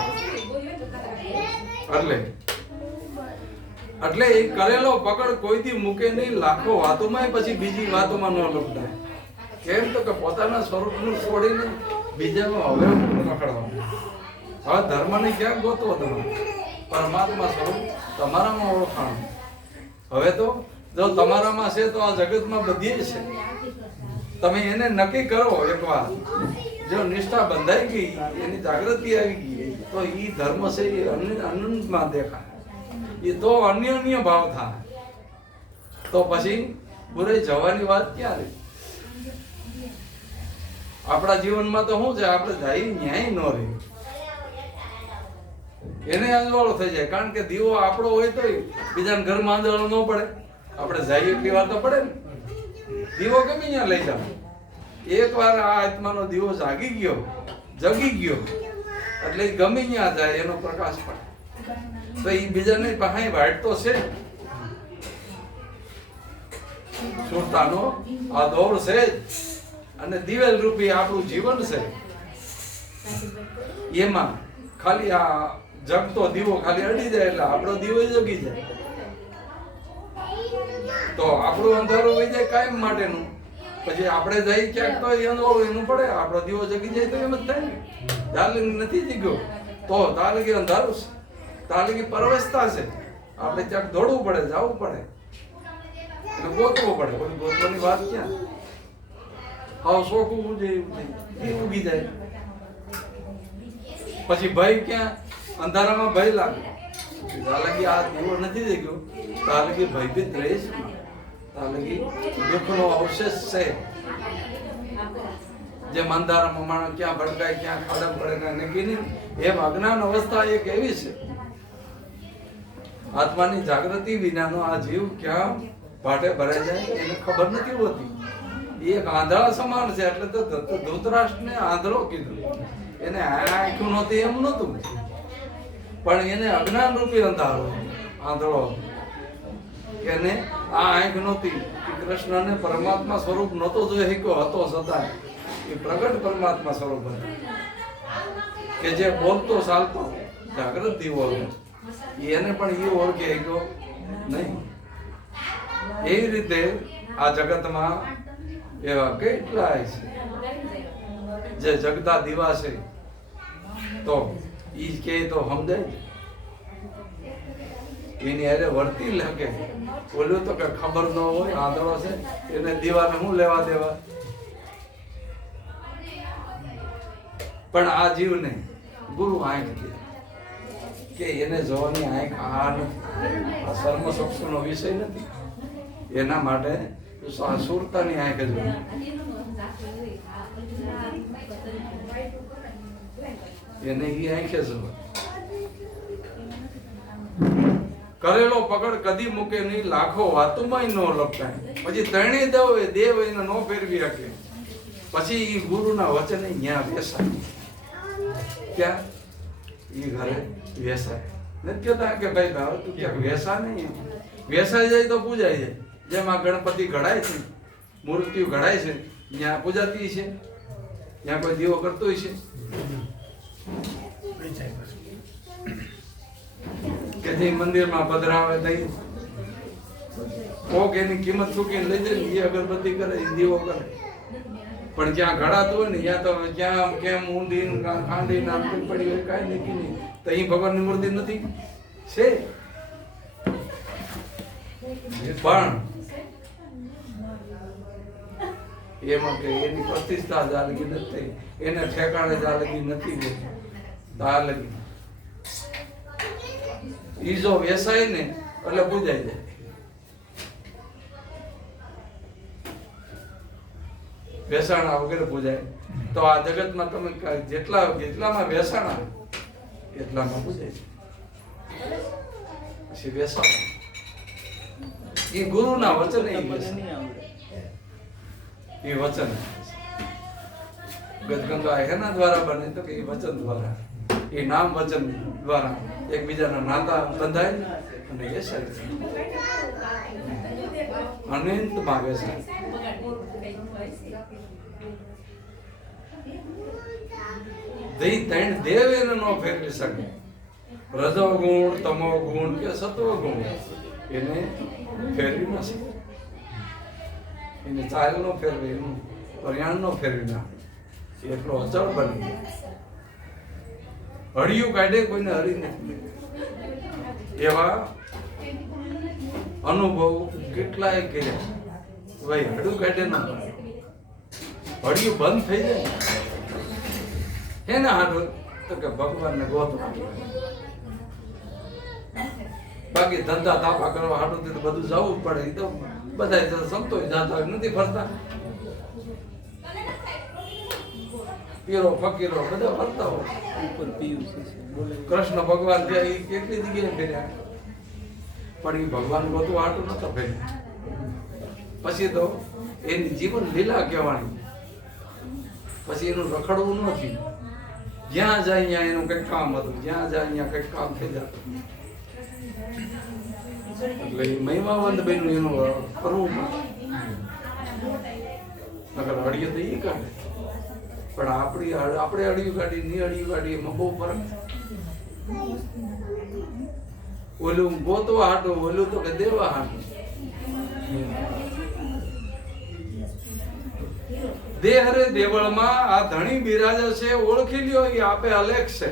એટલે એ કરેલો પકડ કોઈથી મૂકે નહીં. લાખો વાતોમાં પછી બીજી વાતોમાં ન લપડાય. કેમ તો કે પોતાના સ્વરૂપનું છોડીને બીજાનો હવે પકડવાનું. હવે ધર્મને ક્યાં ગોતવો તમે? પરમાત્મા સ્વરૂપ તમારામાં ઓળખાણ. હવે તો જો તમારામાં છે તો આ જગતમાં બધી છે. તમે એને નક્કી કરો એકવાર, જો નિષ્ઠા બંધાઈ ગઈ, એની જાગૃતિ આવી ગઈ, તો એ ધર્મ છે એ અનંતમાં દેખાય. એ તો અન્ય ભાવ થાય તો પછી પૂરી જવાની વાત ક્યાં રહી? આપણા જીવનમાં તો શું છે, આપણે જાય ન્યાય ન રહી, એને આંદોળો થઈ જાય. કારણ કે દીવો આપણો હોય તો બીજાના ઘરમાં આંદોળો ન પડે. આપણે જઈએ એટલી વાર તો પડે ને. દીવો ગમે ત્યાં લઈ જાવ, એકવાર આ આત્માનો દીવો જગી ગયો એટલે ગમે ત્યાં જાય એનો પ્રકાશ પડે. તો એ બીજાને પાસે વાટતો છે. સુરતાનો આ દોડ છે અને દિવેલ રૂપી આપણું જીવન છે. એમાં ખાલી આ જગતો દીવો ખાલી અડી જાય એટલે આપણો દીવો જગી જાય. તો આપણું અંધારું વહી જાય કાયમ માટેનું. પછી આપણે જઈ ક્યાંક તો અંધારું એનું પડે, આપણો દીવો જગી જાય તો એમ જ થાય ને. તાલગી નથી જગ્યો તો તાલગી અંધારું છે, તાલગી પરવસતા છે. આપણે ક્યાંક દોડવું પડે, જવું પડે, ગોતવું પડે. કોઈ ગોતવાની વાત ક્યાં? હાવ શોખું ઉગી જાય. પછી ભય ક્યાં? અંધારામાં ભય લાગે. તાલગી આ દીવો નથી જગ્યો, તાલગી ભયભીત રહે છે, તાલગી દુઃખનો અવશેષ છે. જેમ અંધારામાં માણસ ક્યાં ભટકાય, ક્યાં ખાડા પડે નક્કી નહીં, એમ અજ્ઞાન અવસ્થા એક એવી છે. આત્માની જાગૃતિ વિનાનો આ જીવ ક્યાં ભાટે ભરાઈ જાય એને ખબર નથી હોતી. એ એક આંધળા સમાન છે. એટલે તો ધૃતરાષ્ટ્રને આંધળો કીધું. એને આંખું નહોતી એમ નહોતું, પણ એને અજ્ઞાન રૂપી આંધળો. એને આ આંખ નહોતી. કૃષ્ણને પરમાત્મા સ્વરૂપ નહોતો જોઈ શક્યો, હતો છતાં એ પ્રગટ પરમાત્મા સ્વરૂપ હતો કે જે બોલતો ચાલતો જાગૃત દીવો એને પણ એ ઓળખે શક્યો નહીં. એવી રીતે આ જગતમાં એવા કેટલાય છે જે જગતા દીવા છે. તો ઈ કે તો સમજાય, એની અરે વર્તી લાગે. બોલ્યું તો કે ખબર ન હોય, આંધળો છે, એને દીવાને શું લેવા દેવા? પણ આ જીવને ગુરુ આંખ દે કે એને જોવાની આંખ આ નથી, આ સર્મ ચક્ષુનો વિષય નથી. એના માટે સુરતાની આંખ જ એને એ આંખે જ કરેલો પકડ કદી મૂકે નહીં. લાખો વાતોમાં ન લપટાય. પછી ત્રણેય દેવ એને ન ફેરવી શકે. પછી એ ગુરુના વચને ન્યા બેસાય. ક્યાં? એ ઘરે વેસાય. નથી કહેતા કે ભાઈ ભાવ તું ક્યાંક વેસા નહીં. વેસાઈ જાય તો પૂજાઈ જાય. જેમ આ ગણપતિ ઘડાય છે, મૂર્તિઓ ઘડાય છે, ત્યાં પૂજાતી છે, ત્યાં કોઈ દીવો કરતો છે કે જે મંદિરમાં પધરાવે થઈ કોક એની કિંમત ચૂકીને લઈ જાય ને એ અગરબત્તી કરે, એ દીવો કરે. પણ જ્યાં ઘડાતું હોય ને ત્યાં તો જ્યાં કેમ ઊંડી ખાંડી નાખી પડી હોય કાંઈ નક્કી નહીં. તો અહીં ભગવાનની મૂર્તિ નથી છે. પણ એમાં કે એની પ્રતિષ્ઠા જ આ લગી નથી થઈ, એને ઠેકાણે જ આ લગી નથી ગઈ. આ લગી ઈ જો વેસાય ને એટલે પૂજાઈ જાય. વેસાણા વગેરે પૂજાય તો આ જગતમાં તમે જેટલામાં વેસાણા એટલામાં પૂજાય છે. પછી વેસાણા એ ગુરુના વચન એ વચન ગદગંગા એના દ્વારા બને તો કે એ વચન દ્વારા, એ નામ વચન દ્વારા એકબીજાના નાતા બંધાય અને એ શરીર અનંતમાં વેસાય. ત્રણ દેવ એને ન ફેરવી શકે. રજો ગુણ, તમો ગુણ કે સત્વ ગુણ એને ફેરવી ન શકે. એને ચાલ નો ફેરવે, એનું પર્યાણ નો ફેરવી નાખે. એટલો અચળ બની હળિયું કાઢે કોઈને હરી નથી. એવા અનુભવ કેટલાય કર્યા. ભાઈ હળિયું કાઢે ન હળિયું બંધ થઈ જાય એના હાટું તો કે ભગવાનને ગોતવા. બાકી ધંધા તાપા કરવા હાટું તો બધું જવું પડે. એ તો બધા સંતોષ જાતા નથી ફરતા. પીરો ફકીરો બધા ફરતા હોય. કૃષ્ણ ભગવાન ત્યાં એ કેટલી જગ્યાએ ફેર્યા, પણ એ ભગવાન ગોતવા હાટું નતો ફેર્યા. પછી તો એની જીવન લીલા કહેવાની. પછી એનું રખડવું નથી. જ્યાં જાય ત્યાં એનું કંઈક કામ હતું, જ્યાં જાય ત્યાં કંઈક કામ થઈ જતું. એટલે મહિમાવંત બન્યું એનું કરવું નકર હળીએ તો એ કાઢે. પણ આપણે અડિયું કાઢી ની અડિયું કાઢી એમાં બહુ ફરક. ઓલું ગોતવા હાટું, ઓલું તો કે દેવા હાટું. દેહ રે દેવળમાં આ ધણી બિરાજે છે, ઓળખી લ્યો એ આપે અલેખ છે.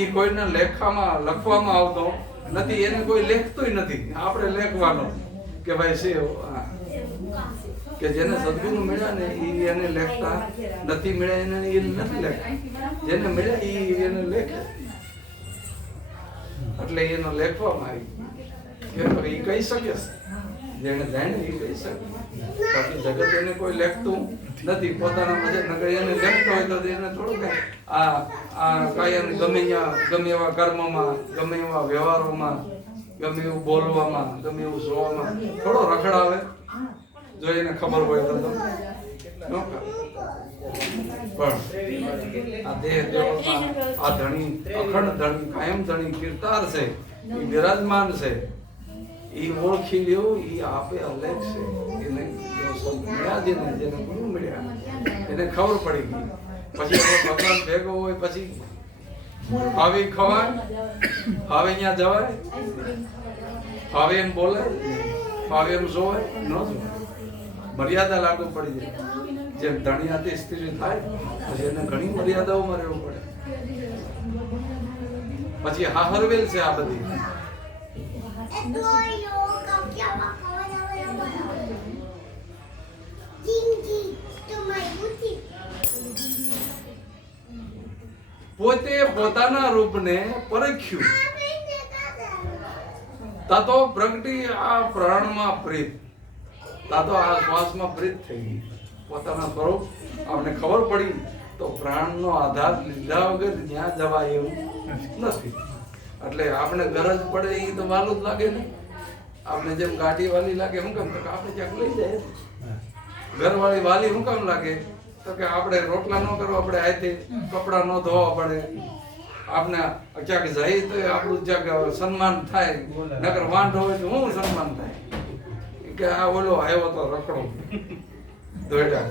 એ કોઈને લેખામાં લખવામાં આવતો નથી, એને કોઈ લેખતું નથી. આપણે લેખવાનો કે ભાઈ છે કે જેને સદગુરુ મળ્યા ને એ એને લેખતા નથી, મળ્યા એને એ નથી લેખતા. જેને મળ્યા એ એને લેખે. એટલે એનો લેખવામાં આવી એ કહી શકે, જેને જાણે એ કહી શકે. બાકી જગત એને કોઈ લેખતું નથી. પોતાના મજે નગર એને લેખતો હોય તો એને થોડું કઈ આ કાયમ ગમે એવા કર્મમાં, ગમે એવા વ્યવહારોમાં, ગમે એવું બોલવામાં, ગમે એવું જોવામાં થોડો રખડાવે. જો એને ખબર હોય તો પણ આ દેહ દેવળમાં આ ધણી અખંડ ધણી કાયમ ધણી કીર્તાર છે, એ બિરાજમાન છે. એ ઓળખી લ્યો એ આપે અલેખ છે. એને મળ્યા જેને ગુરુ મળ્યા એને ખબર પડી ગઈ. પછી ભગવાન ભેગો હોય પછી આવે ખવાય, આવે ત્યાં જવાય, આવે એમ બોલાય, આવે એમ જોવાય ન જોવાય. મર્યાદા લાગુ પડી જાય. જેમ ધણીયાથી સ્થિર થાય પછી એને ઘણી મર્યાદાઓમાં રહેવું પડે. પછી હાહરવેલ છે આ બધી. પોતે પોતાના રૂપને પરખ્યું તા તો પ્રગટી આ પ્રાણમાં પ્રીત, તા તો આ શ્વાસમાં પ્રીત થઈ ગઈ. પોતાના સ્વરૂપ આપણે ખબર પડી તો પ્રાણનો આધાર લીધા વગર જ્યાં જવાય એવું નથી. એટલે આપણે ગરજ પડે એ તો વાલું જ લાગે ને. આપણે જેમ ગાડી વાલી લાગે શું કામ, તો આપણે ક્યાંક લઈ જાય. ઘરવાળી વાલી શું કામ લાગે, તો કે આપણે રોટલા ન કરવા પડે, હાથે કપડા ન ધોવા પડે, આપણે ક્યાંક જાય તો આપણું ક્યાંક સન્માન થાય. નકર વાંઢો હોય તો શું સન્માન થાય કે આ ઓલો આવ્યો તો રખડો દોડ્યા.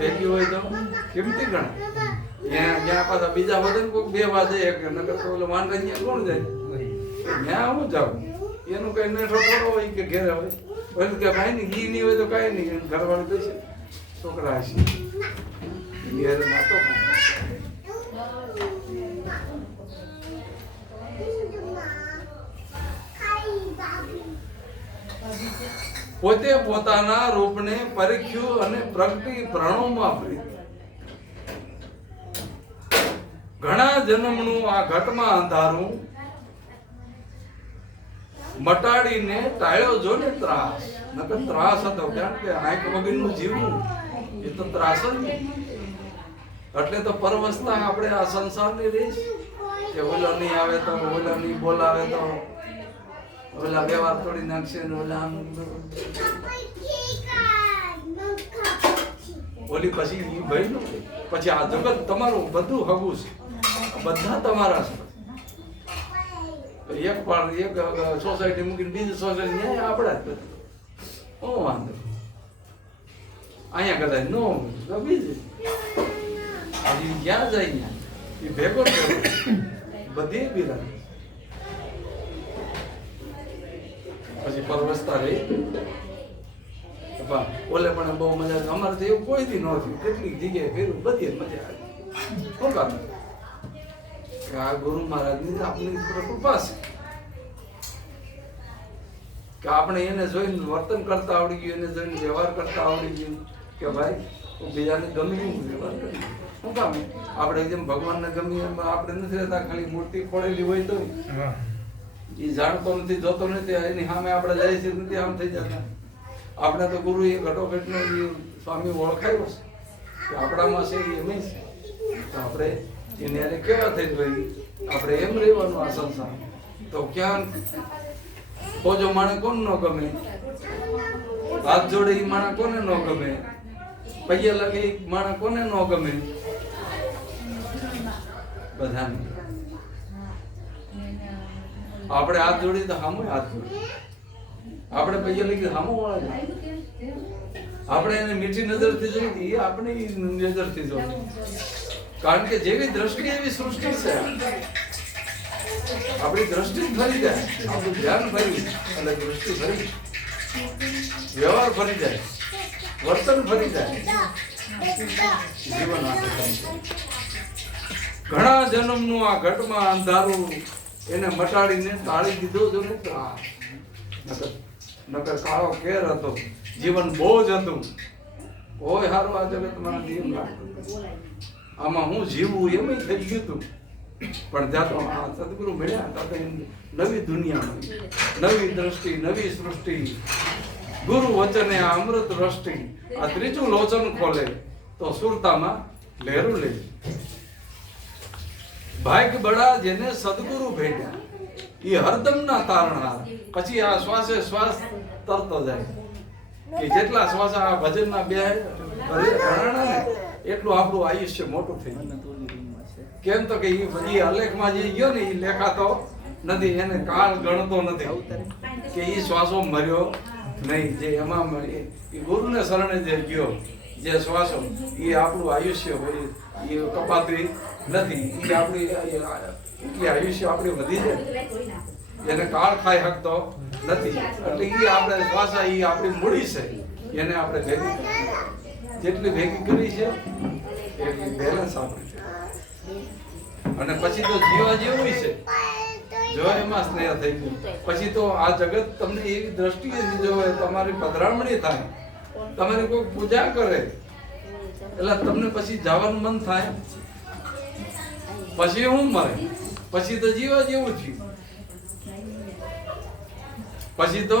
ભેગી હોય તો કિંમતી ગણાય. ત્યાં પાછા બીજા બધા કોઈક બે વાજે કે નકર તો ઓલો માંડે ત્યાં કોણ જાય ત્યાં હું જાઉં એનું કઈ નેઠો થોડો હોય કે ઘેરે હોય પછી કે ભાઈ ની ઘી નહીં હોય તો કઈ નહીં ઘરવાળું તો છે છોકરા હશે ઘેર નાતો પોતે પોતાના રૂપને પરીખ્યું અને પ્રગતિ પ્રણવમાં પ્રીત ઘણા જન્મનું આ ઘટમાં અંધારું મટાડીને ટાળ્યો જો ને ત્રાસ નકર ત્રાસ હતો કારણ કે આંખ વગરનું જીવવું એ તો ત્રાસ જ એટલે તો પરવસતા આપણે આ સંસારની રીત કે ઓલો નહીં આવે તો ઓલા નહીં બોલાવે તો ઓલા વ્યવહાર તોડી નાખશે ને ઓલા ઓલી પછી ઈ ભાઈ નું પછી આ જગત તમારું બધું હગું છે બધા તમારા છે એક પણ એક સોસાયટી મૂકીને બીજી સોસાયટી ન્યાય આપણા જ બધું ઓ વાંધો અહીંયા કદાચ નો બીજી હજી ક્યાં જાય ત્યાં એ ભેગો બધી બિરા પછી પરવસતા રહી ઓલે પણ બહુ મજા આવી અમારે તો એવું કોઈ દી ન થયું કેટલીક જગ્યાએ ફેરું બધી મજા આવી શું કામ આ ગુરુ મહારાજની આપણી કૃપા છે કે આપણે એને જોઈને વર્તન કરતા આવડી ગયું એને જોઈને વ્યવહાર કરતા આવડી ગયું કે ભાઈ બીજાને ગમ્યું વ્યવહાર કરી શું કામ આપણે જેમ ભગવાનને ગમ્યું એમ આપણે નથી રહેતા ખાલી મૂર્તિ ખોડેલી હોય તો એ જાણતો નથી જોતો નથી એની સામે આપણે જાય છે નથી આમ થઈ જતા આપણે તો ગુરુ એ ઘટોઘટનો સ્વામી ઓળખાયો છે કે આપણામાં છે એમ છે તો આપણે એને એને કેવા થઈ રહી આપણે એમ રહેવાનું આ સંસાર તો ક્યાં ખોજો માણે કોણ ન ગમે હાથ જોડે એ માણા કોને ન ગમે પૈયા લાગે એ માણા કોને ન ગમે બધાને આપણે હાથ જોડી તો સામો હાથ જોડી આપણે પૈયા લઈ સામો વાળા આપણે એને મીઠી નજરથી જોઈ એ આપણે નજરથી જોઈ કારણ કે જેવી દ્રષ્ટિ એવી સૃષ્ટિ છે આપણી દ્રષ્ટિ ફરી જાય આપણું ધ્યાન ફરી એટલે દૃષ્ટિ ફરી વ્યવહાર ફરી જાય વર્તન ફરી જાય જીવન ઘણા જન્મનું આ ઘટમાં અંધારું એને મટાડીને ટાળી દીધો જો ને નકર કાળો કેર હતો જીવન બોજ હતું કોઈ હારું આ જગત મને જીવ લાગતું આમાં હું જીવવું એમ થઈ ગયું હતું પણ ત્યાં તો આ સદગુરુ મળ્યા ત્યાં નવી દુનિયા નવી દ્રષ્ટિ નવી સૃષ્ટિ ગુરુ વચને આ અમૃત દ્રષ્ટિ આ ત્રીજું લોચન ખોલે તો સુરતામાં લહેરું લે ભાગ્ય બળા જેને સદગુરુ ભેટ્યા એ હરદમના તારણહાર પછી આ શ્વાસે શ્વાસ તરતો જાય કે જેટલા શ્વાસ આ ભજનના બે ભરણા ને એટલું આપણું આયુષ્ય મોટું થઈ ગયું કેમ તો કે એ અલેખમાં જે ગયો ને એ લેખાતો નથી એને કાળ ગણતો નથી કે એ શ્વાસો મર્યો નહીં જે એમાં એ ગુરુને શરણે જે ગયો જે શ્વાસો એ આપણું આયુષ્ય હોય એ કપાતી નથી એ આપણી એટલી આયુષ્ય આપણી વધી જાય એને કાળ ખાઈ શકતો નથી એટલે એ આપણે શ્વાસા એ આપણી મૂડી છે એને આપણે ભેગી જેટલી ભેગી કરી છે એટલી બેલેન્સ આપણી છે અને પછી તો જીવા જેવું છે જો એમાં સ્નેહ થઈ ગયું પછી તો આ જગત તમને એવી દ્રષ્ટિએ જોવે તમારી પધરામણી થાય તમારી કોઈ પૂજા કરે એટલે તમને પછી જવાનું મન થાય પછી હું મરે પછી તો જીવા જેવું થયું પછી તો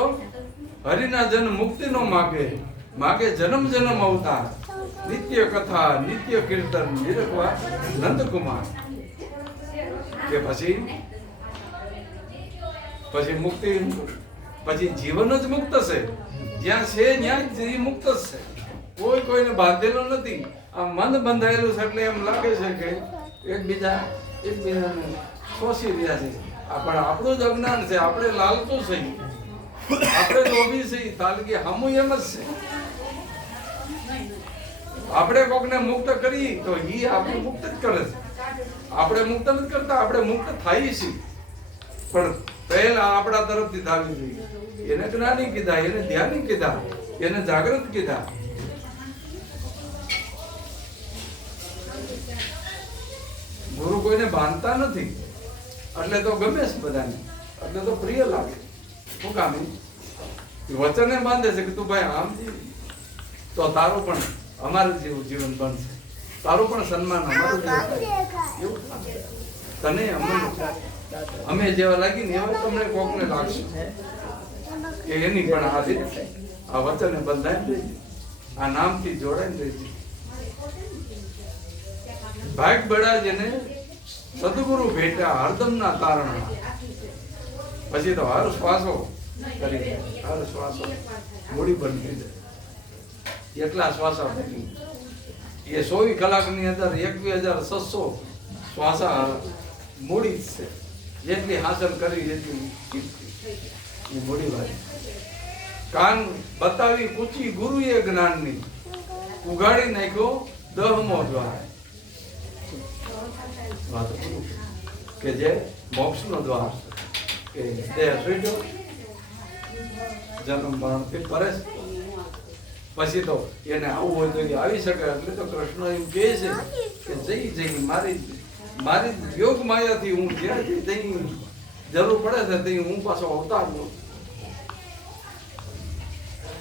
હરિના જન મુક્તિ નો માગે જન્મ જન્મ અવતાર નિત્ય કથા નિત્ય કીર્તન નિરખવા નંદકુમાર કે પછી મુક્તિ પછી જીવન જ મુક્ત છે જ્યાં છે ત્યાં જ મુક્ત છે કોઈ કોઈને બાંધેલો નથી આ મન બંધાયેલું છે એટલે એમ લાગે છે કે એકબીજાને શોષી રહ્યા છે પણ આપણું જ અજ્ઞાન છે આપણે લાલતું છે આપણે લોભી છે તાલગી હમું એમ જ છે આપણે કોકને મુક્ત કરી તો ઈ આપણે મુક્ત જ કરે છે. આપણે મુક્ત નથી કરતા, આપણે મુક્ત થાય છીએ, પણ પહેલા આપણા તરફથી થવી જોઈએ. એને જ્ઞાની કીધા, એને ધ્યાની કીધા, એને જાગૃત કીધા. ગુરુ કોઈને બાંધતા નથી એટલે તો ગમે છે બધાને, એટલે તો પ્રિય લાગે. શું કામ? વચને બાંધે છે કે તું ભાઈ આમ તો તારું પણ અમારું જેવું જીવન બનશે, તારું પણ સન્માન અમારું જેવું થાય. તને અમે જેવા લાગીને એવા તમને કોકને લાગશે કે એની પણ આ રીતે આ વચને બંધાઈને રહેજે, આ નામથી જોડાઈને રહેજે. ભાગ બળા જેને સદગુરુ ભેટ્યા હરદમના તારણમાં. પછી તો હર શ્વાસો કરી, હર શ્વાસો મૂડી બની જાય. એટલા શ્વાસા બની એ 24 કલાકની અંદર 21,600 શ્વાસા મૂડી જ છે. જેટલી હાંસલ કરી એટલી એ મૂડી વાળી. કાન બતાવી પૂછી ગુરુએ જ્ઞાનની, ઉગાડી નાખ્યો 10મો દ્વાર. વાત કે જે મોક્ષનો દ્વાર છે, કે દેહ છૂટ્યો, જન્મ મરણથી પરે છે. પછી તો એને આવવું હોય તો એ આવી શકે. એટલે તો કૃષ્ણ એમ કહે છે કે જઈ જઈ મારી યોગ માયાથી હું જ્યાં જઈ જરૂર પડે છે ત્યાં હું પાછો અવતાર લઉં.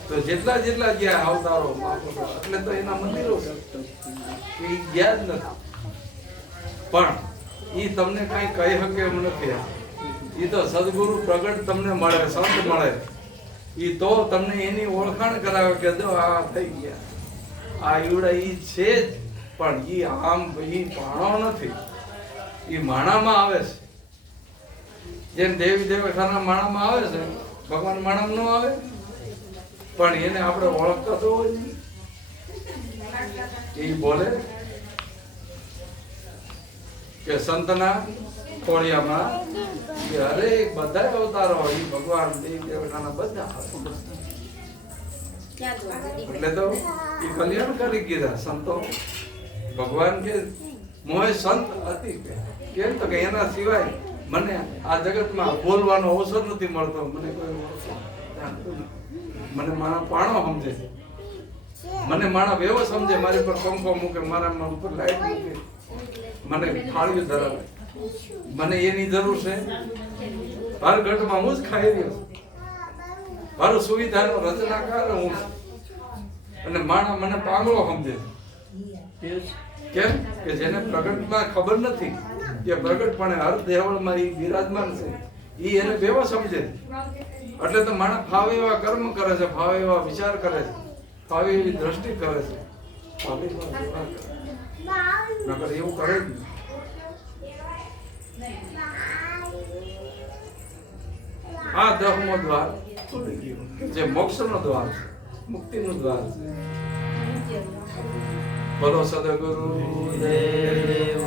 તો જેટલા જ્યાં અવતારો એટલે તો એના મંદિરો એ ગયા જ નથી. પણ એ તમને કઈ કહી શકે એમ નથી. એ તો સદગુરુ પ્રગટ તમને મળે, સંત મળે, એ તો તમને એની ઓળખાણ કરાવે કે જો આ થઈ ગયા, આ ઈવડા ઈ છે જ. પણ ઈ આમ ઈ પાણો નથી, ઈ માણામાં આવે છે. જેમ દેવી દેવતાના માણામાં આવે છે, ભગવાન માણામાં ન આવે. પણ એને આપણે ઓળખતા તો હોય નહીં. એ બોલે કે સંતના ખોડિયામાં કે અરે બધા અવતારો એ ભગવાન દેવી દેવતાના બધા. એટલે તો એ કલ્યાણ કરી કીધા સંતો. ભગવાન કે મોહે સંત હતી. કેમ તો કે એના સિવાય મને આ જગતમાં બોલવાનો અવસર નથી મળતો. મને કોઈ મને મારા પાણો સમજે, મને મારા વેવો સમજે, મારી પર પંખો મૂકે, મારા ઉપર લાઈટ મૂકે, મને ફાળ્યું ધરાવે. મને એની જરૂર છે. હર ઘટમાં હું જ ખાઈ રહ્યો છું, હર સુવિધાનો રચનાકાર હું છું. અને માણા મને પાંગળો સમજે છે. કેમ કે જેને પ્રગટમાં ખબર નથી કે પ્રગટપણે હર દેવળમાં એ બિરાજમાન છે, એ એને બેવો સમજે. એટલે તો માણસ ફાવે એવા કર્મ કરે છે, ફાવે એવા વિચાર કરે છે, ફાવે એવી દ્રષ્ટિ કરે છે, ફાવે એવા વ્યવહાર કરે. નકર એવું કરે જ નહીં. આ 10મો દ્વાર જે મોક્ષનો દ્વાર છે, મુક્તિનો દ્વાર છે. બોલો સદગુરુ દેવ.